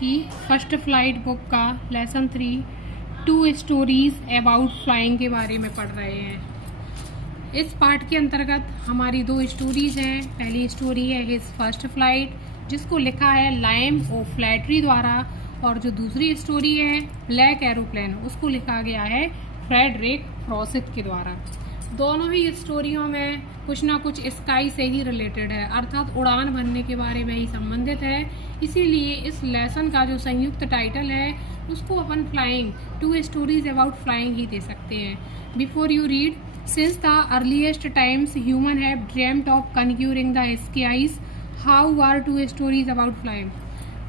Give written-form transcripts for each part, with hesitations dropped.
की first flight book का lesson 3 2 stories about flying के बारे में पढ़ रहे हैं। इस पार्ट के अंतर्गत हमारी 2 स्टोरीज हैं। पहली स्टोरी है हिज फर्स्ट फ्लाइट, जिसको लिखा है लाइम ओ फ्लैटरी द्वारा, और जो दूसरी स्टोरी है ब्लैक एरोप्लेन, उसको लिखा गया है फ्रेडरिक फ्रॉसिथ के द्वारा। दोनों ही स्टोरियों में कुछ ना कुछ स्काई से ही रिलेटेड है, अर्थात उड़ान भरने के बारे में ही संबंधित है। इसीलिए इस लेसन का जो संयुक्त टाइटल है उसको अपन फ्लाइंग 2 स्टोरीज अबाउट फ्लाइंग ही दे सकते हैं। Before you read, since the earliest times human have dreamed of conquering the skies, how are 2 stories about flying.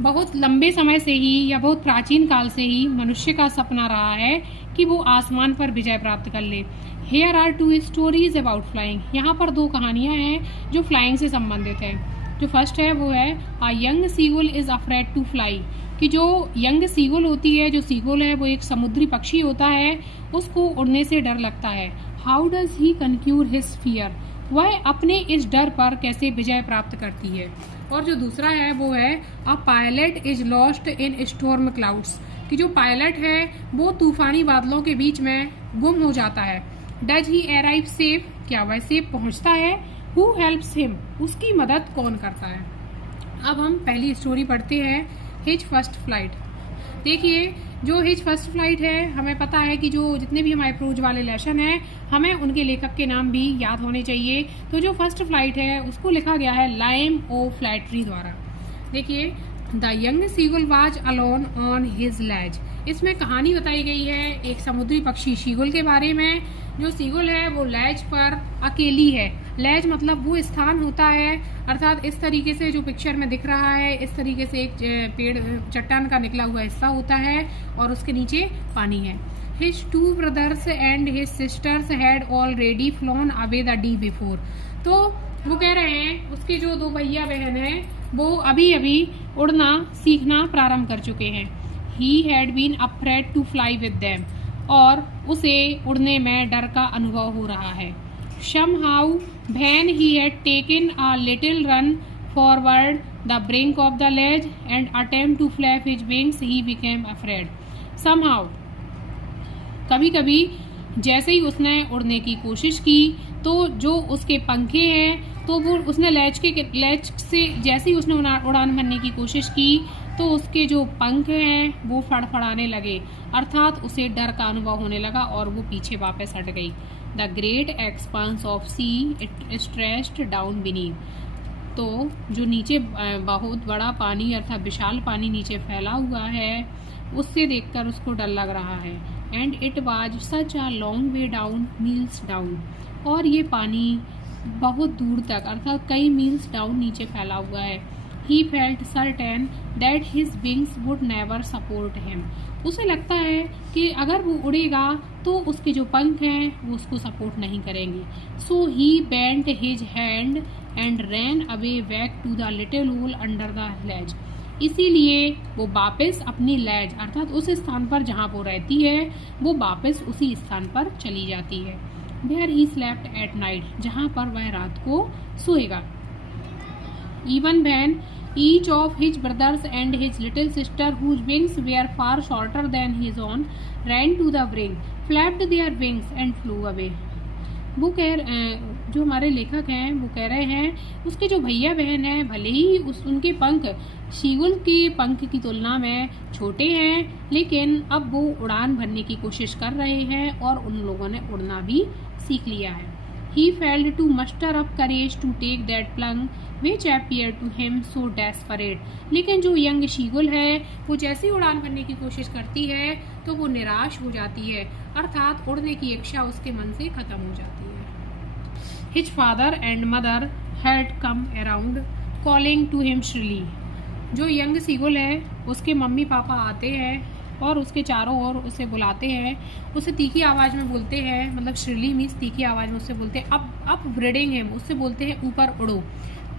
बहुत लंबे समय से ही या बहुत प्राचीन काल से ही मनुष्य का सपना रहा है कि वो आसमान पर विजय प्राप्त कर ले। Here are 2 stories about flying. यहाँ पर 2 कहानियाँ हैं जो फ्लाइंग से संबंधित हैं। जो फर्स्ट है वो है a young seagull is afraid to fly, कि जो यंग सीगुल होती है, जो सीगुल है वो एक समुद्री पक्षी होता है, उसको उड़ने से डर लगता है। How does he conquer his fear, वह अपने इस डर पर कैसे विजय प्राप्त करती है। और जो दूसरा है वो है a pilot is lost in storm clouds, कि जो पायलट है वो तूफानी बादलों के बीच में गुम हो जाता है। डज ही अराइव सेफ, क्या वह सेफ पहुंचता है। हु हेल्प्स हिम, उसकी मदद कौन करता है। अब हम पहली स्टोरी पढ़ते हैं, हिज फर्स्ट फ्लाइट। देखिए, जो हिज फर्स्ट फ्लाइट है, हमें पता है कि जो जितने भी हमारे प्रोज वाले लेसन हैं हमें उनके लेखक के नाम भी याद होने चाहिए। तो जो फर्स्ट फ्लाइट है उसको लिखा गया है लाइम ओ फ्लैटरी द्वारा। देखिए, the young seagull was alone on his lace. इसमें कहानी बताई गई है एक समुद्री पक्षी शीगुल के बारे में। जो सीगुल है वो लैज पर अकेली है। लैज मतलब वो स्थान होता है, अर्थात इस तरीके से जो पिक्चर में दिख रहा है, इस तरीके से एक पेड़ चट्टान का निकला हुआ हिस्सा होता है और उसके नीचे पानी है। His 2 brothers and his sisters had already phloem away the day before. तो वो कह रहे हैं उसके जो 2 भैया बहन हैं वो अभी अभी उड़ना सीखना प्रारंभ कर चुके हैं। He had been afraid to fly with them, और उसे उड़ने में डर का अनुभव हो रहा है। Somehow, when he had taken a little run forward the brink of the ledge and attempt to flap his wings, he became afraid. Somehow, कभी कभी जैसे ही उसने उड़ने की कोशिश की तो जो उसके पंखे हैं तो वो उसने लैच से जैसे ही उसने उड़ान भरने की कोशिश की तो उसके जो पंख हैं वो फड़फड़ाने लगे, अर्थात उसे डर का अनुभव होने लगा और वो पीछे वापस हट गई। The great expanse of see it stretched down beneath, तो जो नीचे बहुत बड़ा पानी अर्थात विशाल पानी नीचे फैला हुआ है उससे देखकर उसको डर लग रहा है। And it was such a long way down, meals down, और ये पानी बहुत दूर तक अर्थात कई मील्स डाउन नीचे फैला हुआ है। He felt certain that his wings would never support him. उसे लगता है कि अगर वो उड़ेगा तो उसके जो पंख हैं वो उसको सपोर्ट नहीं करेंगे। So he bent his hand and ran away back to the little hole under the ledge. इसीलिए वो वापस अपनी लैज अर्थात उस स्थान पर जहाँ वो रहती है वो वापस उसी स्थान पर चली जाती है। Where he slept at night, जहाँ पर वह रात को सोएगा। Even when each of his brothers and his little sister, whose wings were far shorter than his own, ran to the brink, flapped their wings and flew away. वो जो हमारे लेखक हैं वो कह रहे हैं उसके जो भैया बहन हैं भले ही उनके पंख शीगुल के पंख की तुलना में छोटे हैं, लेकिन अब वो उड़ान भरने की कोशिश कर रहे हैं और उन लोगों ने उड़ना भी सीख लिया है। He failed to muster up courage to take that plunge which appeared to him so desperate. लेकिन जो यंग शीगुल है वो जैसे ही उड़ान भरने की कोशिश करती है तो वो निराश हो जाती है, अर्थात उड़ने की इच्छा उसके मन से खत्म हो जाती है। His father and mother had come around calling to him shrilly. जो यंग सीगुल है उसके मम्मी पापा आते हैं और उसके चारों ओर उसे बुलाते हैं, उसे तीखी आवाज़ में बोलते हैं, मतलब श्रीली मीन्स तीखी आवाज़ में उससे बोलते हैं अप ब्रीडिंग हिम, उससे बोलते हैं ऊपर उड़ो।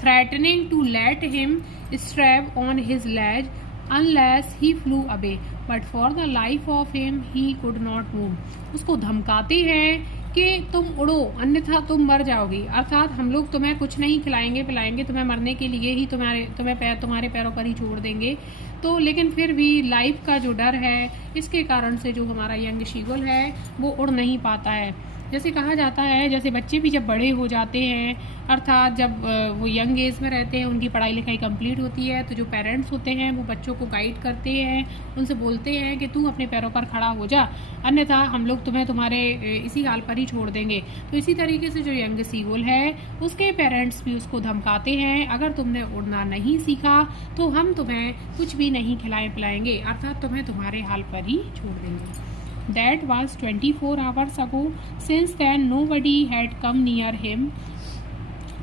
Threatening to let him strap on his ledge unless he flew away, but for the life of him he could not move. उसको धमकाते हैं कि तुम उड़ो अन्यथा तुम मर जाओगी, अर्थात हम लोग तुम्हें कुछ नहीं खिलाएंगे पिलाएंगे, तुम्हें मरने के लिए ही तुम्हारे पैरों पर ही छोड़ देंगे, तो लेकिन फिर भी लाइफ का जो डर है इसके कारण से जो हमारा यंग शीगुल है वो उड़ नहीं पाता है। जैसे कहा जाता है, जैसे बच्चे भी जब बड़े हो जाते हैं, अर्थात जब वो यंग एज में रहते हैं, उनकी पढ़ाई लिखाई कंप्लीट होती है, तो जो पेरेंट्स होते हैं वो बच्चों को गाइड करते हैं, उनसे बोलते हैं कि तू अपने पैरों पर खड़ा हो जा, अन्यथा हम लोग तुम्हें तुम्हारे इसी हाल पर ही छोड़ देंगे। तो इसी तरीके से जो यंग सीगुल है उसके पेरेंट्स भी उसको धमकाते हैं, अगर तुमने उड़ना नहीं सीखा तो हम तुम्हें कुछ भी नहीं खिलाए पिलाएंगे, अर्थात तुम्हें तुम्हारे हाल पर ही छोड़ देंगे। That was 24 hours ago. Since then nobody had come near him.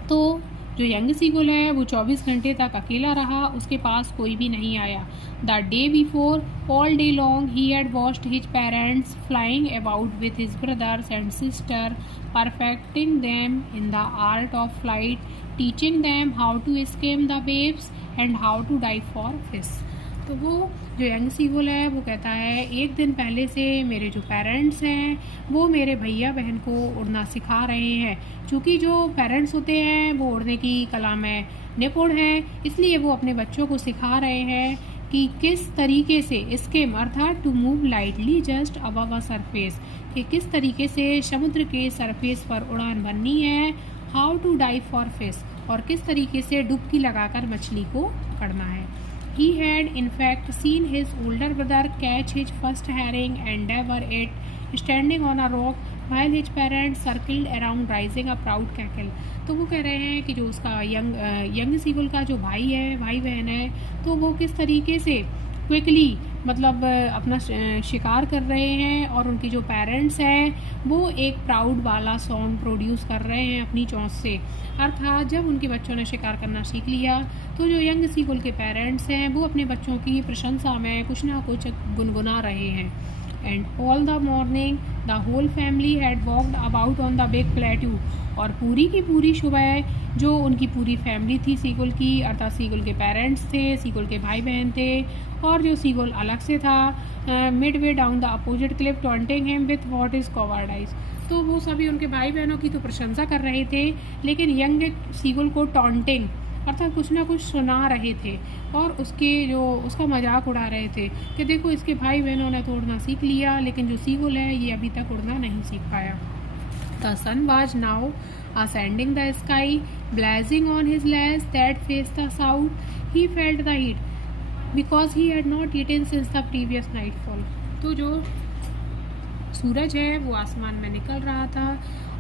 तो जो यंग सीगुल है वो 24 घंटे तक अकेला रहा, उसके पास कोई भी नहीं आया। The day before, all day long, he had watched his parents flying about with his brothers and sister, perfecting them in the art of flight, teaching them how to escape the waves and how to dive for fish. तो वो जो young seagull है वो कहता है, एक दिन पहले से मेरे जो पेरेंट्स हैं वो मेरे भैया बहन को उड़ना सिखा रहे हैं। चूँकि जो पेरेंट्स होते हैं वो उड़ने की कला में निपुण हैं, इसलिए वो अपने बच्चों को सिखा रहे हैं कि किस तरीके से स्किम अर्थात to move lightly just above a surface, कि किस तरीके से समुद्र के सरफेस पर उड़ान भरनी है, how to dive for fish, और किस तरीके से डुबकी लगाकर मछली को पकड़ना है। He had in fact seen his older brother catch his first herring and devour it standing on a rock while his parents circled around raising a proud cackle. तो वो कह रहे हैं कि जो उसका यंग सीगुल का जो भाई है, भाई बहन है, तो वो किस तरीके से क्विकली मतलब अपना शिकार कर रहे हैं, और उनकी जो पेरेंट्स हैं वो एक प्राउड वाला सॉन्ग प्रोड्यूस कर रहे हैं अपनी चोंच से। अर्थात जब उनके बच्चों ने शिकार करना सीख लिया तो जो यंग सीगुल के पेरेंट्स हैं वो अपने बच्चों की प्रशंसा में कुछ ना कुछ गुनगुना रहे हैं। And all the morning the whole family had walked about on the big plateau, और पूरी की पूरी सुबह जो उनकी पूरी फैमिली थी सीगुल की, अर्थात सीगुल के पेरेंट्स थे, सीगुल के भाई बहन थे, और जो सीगुल अलग से था, midway down the opposite cliff taunting him with what is cowardice. तो वो सभी उनके भाई बहनों की तो प्रशंसा कर रहे थे, लेकिन यंग सीगुल को टॉन्टिंग अर्थात कुछ ना कुछ सुना रहे थे और उसका मजाक उड़ा रहे थे कि देखो इसके भाई बहनों ने तो उड़ना सीख लिया, लेकिन जो सीगुल है ये अभी तक उड़ना नहीं सीख पाया। The sun was now ascending the sky, blazing on his legs that faced the south. He felt the heat because he had not eaten since the previous nightfall. तो जो सूरज है वो आसमान में निकल रहा था,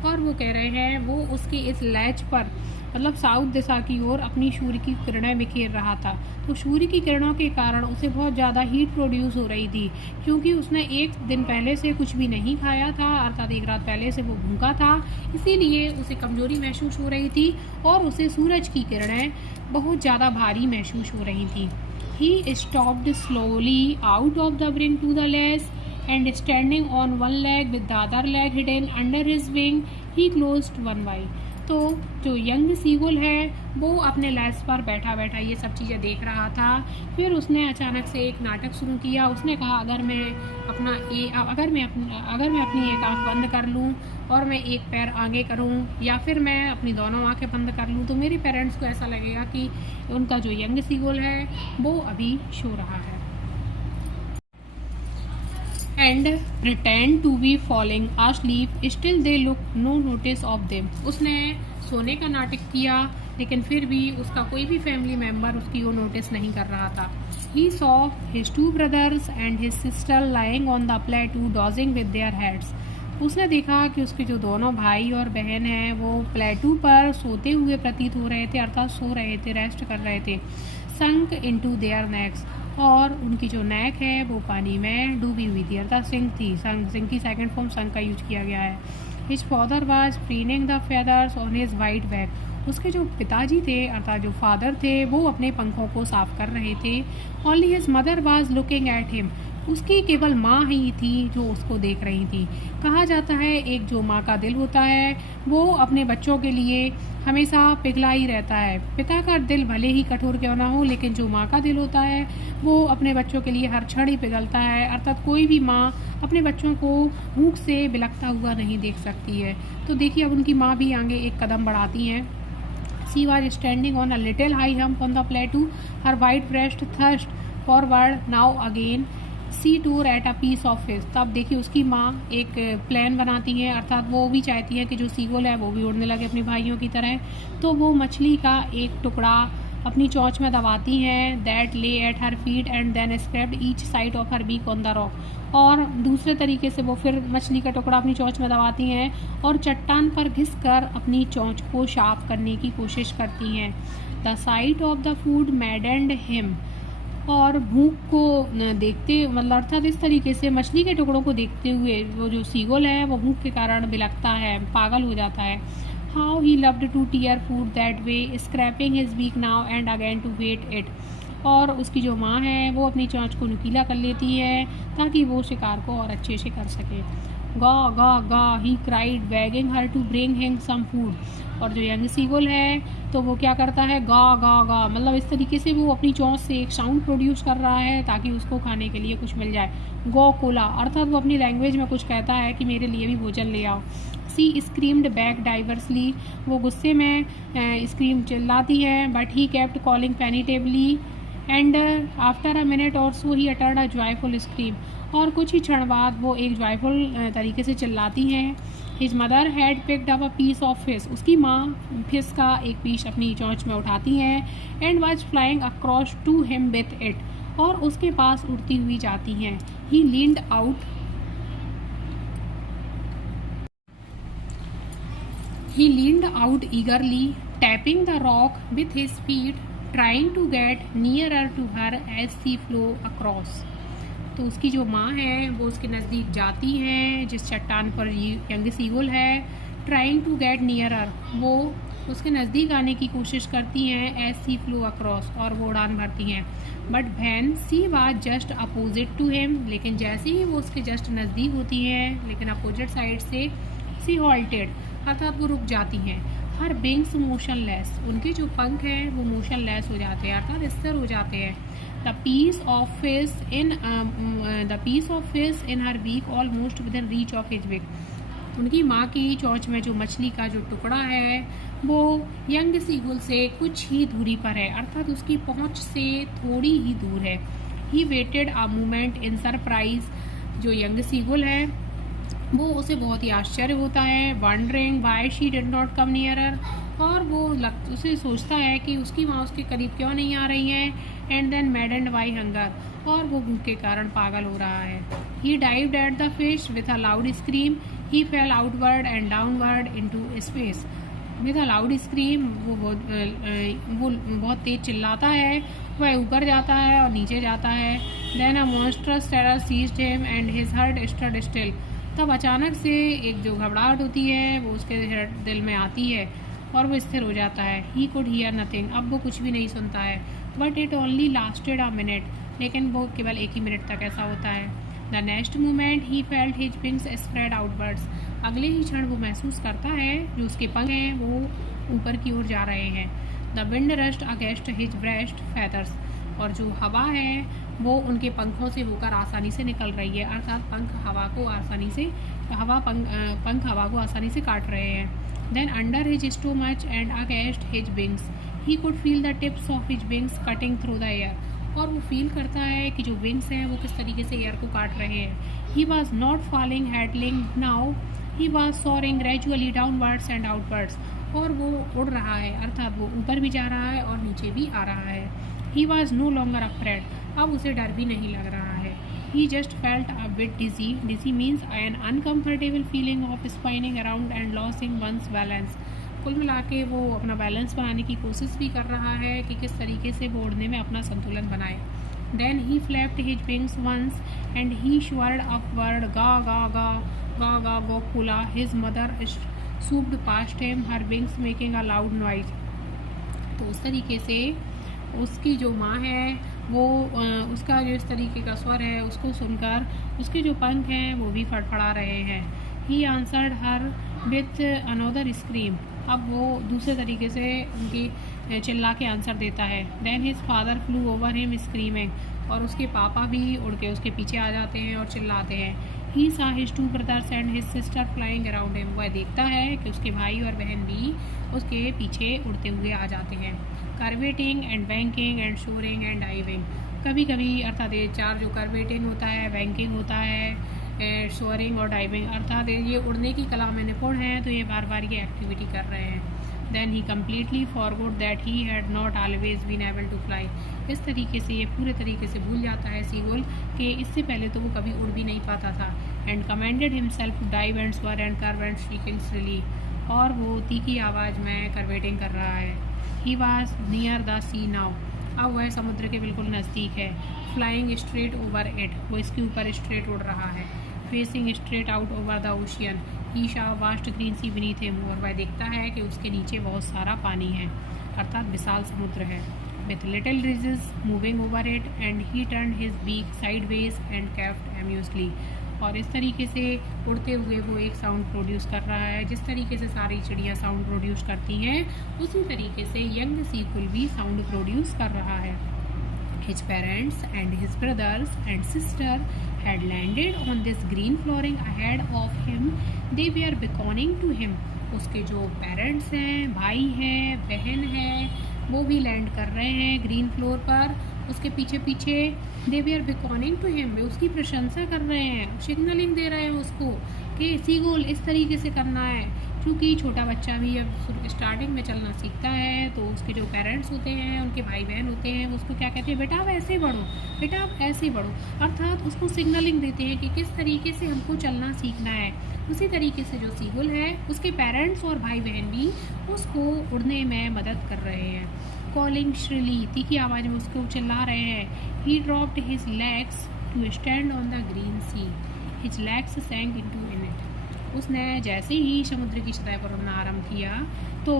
और वो कह रहे हैं वो उसकी इस लैच पर मतलब साउथ दिशा की ओर अपनी सूर्य की किरणें बिखेर रहा था। तो सूर्य की किरणों के कारण उसे बहुत ज़्यादा हीट प्रोड्यूस हो रही थी, क्योंकि उसने एक दिन पहले से कुछ भी नहीं खाया था, अर्थात एक रात पहले से वो भूखा था, इसीलिए उसे कमजोरी महसूस हो रही थी और उसे सूरज की किरणें बहुत ज़्यादा भारी महसूस हो रही थी। He stopped slowly out of the brink to the ledge, and standing on one leg with the other leg hidden under his wing, he closed one eye. तो जो यंग सीगुल है वो अपने लैस पर बैठा बैठा ये सब चीज़ें देख रहा था। फिर उसने अचानक से एक नाटक शुरू किया। उसने कहा अगर मैं अपनी एक आँख बंद कर लूँ और मैं एक पैर आगे करूँ, या फिर मैं अपनी दोनों आँखें बंद कर लूँ, तो मेरे पेरेंट्स को ऐसा लगेगा कि उनका जो यंग सीगुल है वो अभी सो रहा है। And pretend to be falling asleep, still they look no notice of them. उसने सोने का नाटक किया, लेकिन फिर भी उसका कोई भी फैमिली मेम्बर उसकी वो नोटिस नहीं कर रहा था। He saw his two brothers and his sister lying on the plateau dozing with their heads. उसने देखा कि उसके जो दोनों भाई और बहन हैं वो प्लेटू पर सोते हुए प्रतीत हो रहे थे, अर्थात सो रहे थे, रेस्ट कर रहे थे। Sunk into their necks, और उनकी जो नेक है वो पानी में डूबी हुई थी, अर्थात सिंक थी। सिंक की सेकंड फॉर्म संक का यूज किया गया है। His father was preening the feathers on his white back. उसके जो पिताजी थे अर्थात जो फादर थे वो अपने पंखों को साफ कर रहे थे। Only his mother was looking at him. उसकी केवल माँ ही थी जो उसको देख रही थी। कहा जाता है एक जो माँ का दिल होता है वो अपने बच्चों के लिए हमेशा पिघला ही रहता है। पिता का दिल भले ही कठोर क्यों ना हो, लेकिन जो माँ का दिल होता है वो अपने बच्चों के लिए हर क्षण ही पिघलता है। अर्थात कोई भी माँ अपने बच्चों को भूख से बिलखता हुआ नहीं देख सकती है। तो देखिए अब उनकी माँ भी आगे एक कदम बढ़ाती हैं। She was standing on a little high hump on the plateau, her white breast thrust forward now again she tore at a piece of fish. तब देखिए उसकी माँ एक प्लान बनाती है, अर्थात वो भी चाहती है कि जो सीगोल है वो भी उड़ने लगे अपने भाइयों की तरह। तो वो मछली का एक टुकड़ा अपनी चोंच में दबाती हैं, that lay at her feet and then scraped each side of her beak on the rock. और दूसरे तरीके से वो फिर मछली का टुकड़ा अपनी चोंच में दबाती हैं और चट्टान पर घिस कर अपनी चोंच को शार्प करने की कोशिश करती हैं। The site of the food मैडेंड him. और भूख को देखते मतलब अर्थात इस तरीके से मछली के टुकड़ों को देखते हुए वो जो सीगोल है वो भूख के कारण बिलखता है, पागल हो जाता है। How he loved to tear food that way, scraping his beak now and again to whet it. और उसकी जो माँ है वो अपनी चोंच को नुकीला कर लेती है ताकि वो शिकार को और अच्छे से कर सके। गा गा ga he cried begging her to bring him some food. और जो यंग सीगोल है तो वो क्या करता है, गा गा गा, मतलब इस तरीके से वो अपनी चोंच से एक साउंड प्रोड्यूस कर रहा है ताकि उसको खाने के लिए कुछ मिल जाए। गो कोला, अर्थात वो अपनी लैंग्वेज में कुछ कहता है कि मेरे लिए भी भोजन ले आओ। सी स्क्रीम्ड बैक डाइवर्सली, वो गुस्से में स्क्रीम चिल्लाती है, but he kept calling penitently and after a minute or so he uttered a joyful scream. और कुछ ही क्षण बाद वो एक जॉयफुल तरीके से चिल्लाती हैं। His mother had picked up a piece of fish, उसकी माँ फिश का एक पीस अपनी चोंच में उठाती हैं and was flying across to him with it, और उसके पास उड़ती हुई जाती हैं। He leaned out eagerly, tapping the rock with his feet, trying to get nearer to her as she flew across। तो उसकी जो माँ है वो उसके नज़दीक जाती हैं जिस चट्टान पर यंग सीगोल है। ट्राइंग टू गेट नियरर, वो उसके नज़दीक आने की कोशिश करती हैं एज सी फ्लो अक्रॉस, और वो उड़ान भरती हैं। But when she was just opposite to him, लेकिन जैसे ही वो उसके जस्ट नज़दीक होती हैं लेकिन अपोजिट साइड से, सी हॉल्टेड, अर्थात वो रुक जाती हैं। हर विंग्स मोशनलेस, उनके जो पंख हैं वो मोशनलेस हो जाते हैं अर्थात स्थिर हो जाते हैं। The piece of fish in her beak almost within reach of his beak. उनकी माँ की चोंच में जो मछली का जो टुकड़ा है वो यंग सीगोल से कुछ ही दूरी पर है, अर्थात उसकी पहुँच से थोड़ी ही दूर है। He waited a moment in surprise, जो यंग सीगोल है वो उसे बहुत ही आश्चर्य होता है। Wondering why she did not come nearer, और वो उसे सोचता है कि उसकी माँ उसके करीब क्यों नहीं आ रही है। And then maddened by hunger, और वो भूख के कारण पागल हो रहा है। He dived at the fish with a loud scream, he fell outward and downward into space. With a loud scream, वो बहुत तेज चिल्लाता है, वह ऊपर जाता है और नीचे जाता है। Then a monstrous terror seized him and his heart stood still. तब अचानक से एक जो घबराहट होती है वो उसके दिल में आती है और वो स्थिर हो जाता है। ही कुड हियर नथिंग, अब वो कुछ भी नहीं सुनता है। But it only lasted a minute, लेकिन वो केवल एक ही मिनट तक ऐसा होता है। The next moment he felt his wings spread outwards, अगले ही क्षण वो महसूस करता है जो उसके पंख हैं वो ऊपर की ओर जा रहे हैं। The wind rushed against his breast feathers, और जो हवा है वो उनके पंखों से होकर आसानी से निकल रही है, अर्थात पंख हवा को आसानी से काट रहे हैं। Then under his stomach and against his wings he could feel the tips of his wings cutting through the air, और वो फील करता है कि जो विंग्स हैं वो किस तरीके से एयर को काट रहे हैं। He was not falling headlong now, he was soaring gradually downwards and outwards, और वो उड़ रहा है अर्थात वो ऊपर भी जा रहा है और नीचे भी आ रहा है। He was no longer afraid, अब उसे डर भी नहीं लग रहा है। He just felt a bit dizzy, dizzy means an uncomfortable feeling of spinning around and losing one's balance. कुल मिला के वो अपना बैलेंस बनाने की कोशिश भी कर रहा है कि किस तरीके से वो उड़ने में अपना संतुलन बनाए। Then he flapped his wings once and he soared upward, गा गा गा गा गा गोकुला। His mother swooped past him, her wings making a loud noise। तो उस तरीके से उसकी जो माँ है वो उसका जो इस तरीके का स्वर है उसको सुनकर उसके जो पंख हैं वो भी फड़फड़ा रहे हैं। He answered her with another scream, अब वो दूसरे तरीके से उनकी चिल्ला के आंसर देता है। Then his father flew over him screaming, और उसके पापा भी उड़ के उसके पीछे आ जाते हैं और चिल्लाते हैं। He saw his two brothers and his sister flying around him, वह देखता है कि उसके भाई और बहन भी उसके पीछे उड़ते हुए आ जाते हैं। Curveting and banking and soaring and diving, कभी कभी अर्थात ये चार जो कर्वेटिंग होता है, बैंकिंग होता है, सोअरिंग और डाइविंग, अर्थात ये उड़ने की कला में निपुण हैं, तो ये बार बार ये एक्टिविटी कर रहे हैं। Then he completely forgot that he had not always been able to fly. इस तरीके से ये पूरे तरीके से भूल जाता है सीगुल कि इससे पहले तो वो कभी उड़ भी नहीं पाता था। And commanded himself to dive and soar and curve and sequentially, और वो तीखी आवाज़ में कर्वेटिंग कर रहा है। He was near the sea now, अब वह समुद्र के बिल्कुल नज़दीक है। फ्लाइंग स्ट्रेट ओवर इट, वो इसके ऊपर स्ट्रेट उड़ रहा है। Facing straight out over the ocean, he saw vast green sea beneath him, और वह देखता है कि उसके नीचे बहुत सारा पानी है, अर्थात विशाल समुद्र है। With little ridges moving over it and he turn his beak sideways and kept amusedly, और इस तरीके से उड़ते हुए वो एक साउंड प्रोड्यूस कर रहा है। जिस तरीके से सारी चिड़ियाँ साउंड प्रोड्यूस करती हैं, उसी तरीके से यंग सीकुल भी साउंड प्रोड्यूस कर रहा है। His parents and his brothers and sister had landed on this green flooring ahead of him. They were beckoning to him. उसके जो पेरेंट्स हैं, भाई हैं, बहन हैं, वो भी लैंड कर रहे हैं ग्रीन फ्लोर पर उसके पीछे पीछे। दे वी आर बिकॉनिंग टू हिम, वे उसकी प्रशंसा कर रहे हैं, सिग्नलिंग दे रहे हैं उसको कि सीगोल इस तरीके से करना है। क्योंकि छोटा बच्चा भी अब स्टार्टिंग में चलना सीखता है, तो उसके जो पेरेंट्स होते हैं, उनके भाई बहन होते हैं, उसको क्या कहते हैं, बेटा आप ऐसे बढ़ो, बेटा आप ऐसे बढ़ो, अर्थात उसको सिग्नलिंग देते हैं कि किस तरीके से हमको चलना सीखना है। उसी तरीके से जो सीगुल है, उसके पेरेंट्स और भाई बहन भी उसको उड़ने में मदद कर रहे हैं। कॉलिंग श्रिली, तीखी आवाज़ में उसको चिल्ला रहे हैं। He dropped his legs to stand on the green sea, his legs sank into in it. उसने जैसे ही समुद्र की सतह पर उड़ना आरम्भ किया, तो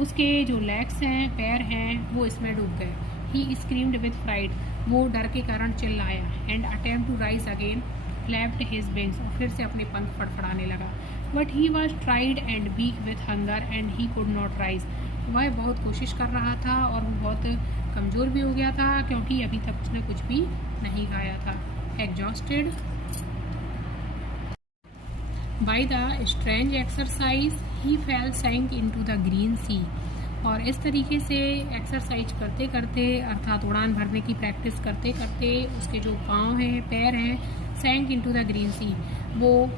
उसके जो लेग्स हैं, पैर हैं, वो इसमें डूब गए। ही स्क्रीम्ड विद फ्राइट, वो डर के कारण चिल्लाया। And attempt to rise again, flapped his wings, और फिर से अपने पंख फड़फड़ाने लगा। But he was tried and weak with hunger and he could not rise. वह बहुत कोशिश कर रहा था और वो बहुत कमज़ोर भी हो गया था, क्योंकि अभी तक उसने कुछ भी नहीं खाया था। Exhausted by the strange exercise he fell sank into the green sea, और इस तरीके से एक्सरसाइज करते करते, अर्थात उड़ान भरने की प्रैक्टिस करते करते, उसके जो पाँव हैं, पैर हैं, sank into the green sea, वो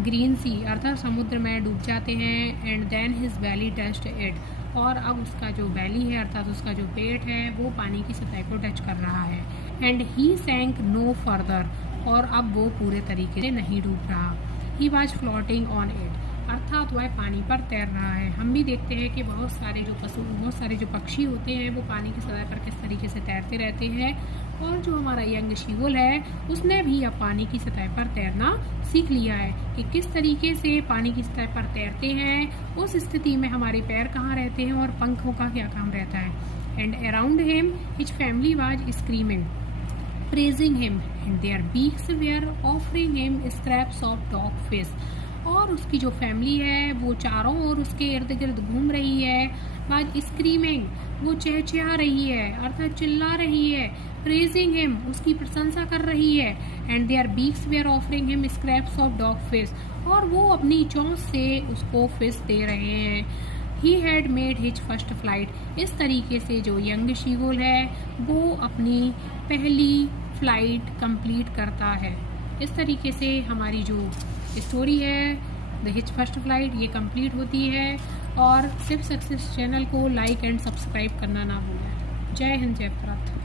ग्रीन सी अर्थात समुद्र में डूब जाते हैं। And then his belly touched it, और अब उसका जो बैली है, अर्थात उसका जो पेट है, वो पानी की सतह को टच कर रहा है। एंड ही सैंक नो फर्दर, और अब वो पूरे तरीके से नहीं डूब रहा। He was floating on it, अर्थात वह पानी पर तैर रहा है। हम भी देखते हैं कि बहुत सारे जो पक्षी होते हैं, वो पानी की सतह पर किस तरीके से तैरते रहते हैं, और जो हमारा यंग सीगुल है, उसने भी अब पानी की सतह पर तैरना सीख लिया है कि किस तरीके से पानी की सतह पर तैरते हैं। उस स्थिति में हमारे पैर कहाँ रहते हैं और पंखों का क्या काम रहता है। And around him his family was screaming, praising him, and their beaks were offering him scraps of dog fish. और उसकी जो फैमिली है, वो चारों ओर उसके इर्द गिर्द घूम रही है। बाद स्क्रीमिंग, वो चहचहा रही है, अर्थात चिल्ला रही है। प्रेजिंग हिम, उसकी प्रशंसा कर रही है। And their beaks were offering him scraps of dogfish, और वो अपनी चोंच से उसको फिश दे रहे हैं। He had made his first flight, इस तरीके से जो यंग सीगुल है, वो अपनी पहली फ्लाइट कंप्लीट करता है। इस तरीके से हमारी जो स्टोरी है द हिज फर्स्ट फ्लाइट, ये कंप्लीट होती है। और सिर्फ सक्सेस चैनल को लाइक एंड सब्सक्राइब करना ना भूलें। जय हिंद, जय भारत।